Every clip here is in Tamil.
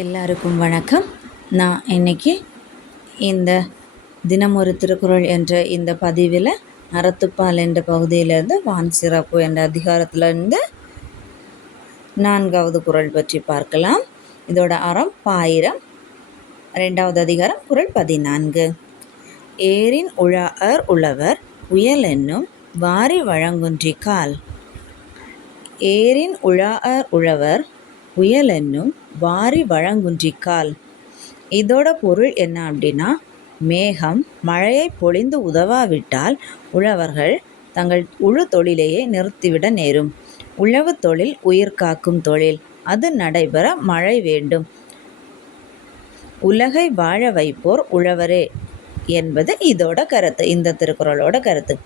எல்லாருக்கும் வணக்கம். நான் இன்னைக்கு இந்த தினம் ஒரு திருக்குறள் என்ற இந்த பதிவில் அறத்துப்பால் என்ற பகுதியிலிருந்து வான் சிறப்பு என்ற அதிகாரத்திலிருந்து 4வது குறள் பற்றி பார்க்கலாம். இதோட அறம் பாயிரம், 2வது அதிகாரம் குறள் 14. ஏரின் உழாஅர் உழவர் உயல் என்னும் வாரி வழங்குன்றிக்கால். ஏரின் உழாஅர் உழவர் உயல் என்னும் வாரி வழங்குன்றிக்கால். இதோட பொருள் என்ன அப்படின்னா, மேகம் மழையை பொழிந்து உதவாவிட்டால் உழவர்கள் தங்கள் உழு தொழிலையே நிறுத்திவிட நேரும். உழவு தொழில் உயிர் காக்கும் தொழில், அது நடைபெற மழை வேண்டும். உலகை வாழ வைப்போர் உழவரே என்பது இதோட கருத்து, இந்த திருக்குறளோட கருத்து.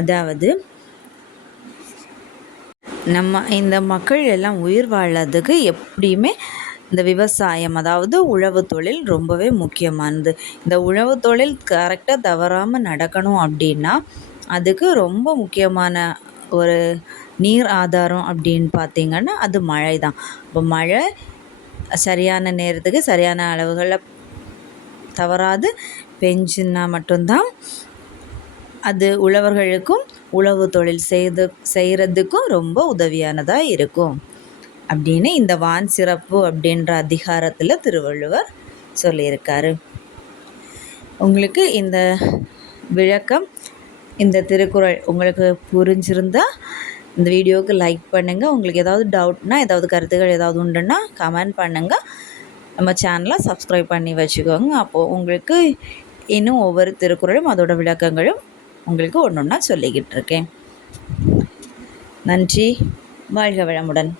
அதாவது நம்ம இந்த மக்கள் எல்லாம் உயிர் வாழறதுக்கு எப்படியுமே இந்த விவசாயம், அதாவது உழவு தொழில் ரொம்பவே முக்கியமானது. இந்த உழவு தொழில் கரெக்டாக தவறாமல் நடக்கணும் அப்படின்னா அதுக்கு ரொம்ப முக்கியமான ஒரு நீர் ஆதாரம் அப்படின்னு பார்த்திங்கன்னா அது மழை தான். இப்போ மழை சரியான நேரத்துக்கு சரியான அளவுகளில் தவறாது பெஞ்சுன்னா மட்டும்தான் அது உழவர்களுக்கும் உழவு தொழில் செய்கிறதுக்கும் ரொம்ப உதவியானதாக இருக்கும் அப்படின்னு இந்த வான் சிறப்பு அப்படின்ற அதிகாரத்தில் திருவள்ளுவர் சொல்லியிருக்காரு. உங்களுக்கு இந்த விளக்கம், இந்த திருக்குறள் உங்களுக்கு புரிஞ்சிருந்தால் இந்த வீடியோவுக்கு லைக் பண்ணுங்கள். உங்களுக்கு ஏதாவது டவுட்னா, ஏதாவது கருத்துக்கள் ஏதாவது உண்டுன்னா கமெண்ட் பண்ணுங்கள். நம்ம சேனலை சப்ஸ்கிரைப் பண்ணி வச்சுக்கோங்க. அப்போது உங்களுக்கு இன்னும் ஒவ்வொரு திருக்குறளும் அதோட விளக்கங்களும் உங்களுக்கு ஒன்று ஒன்றா சொல்லிக்கிட்டு இருக்கேன். நன்றி. வாழ்க வளமுடன்.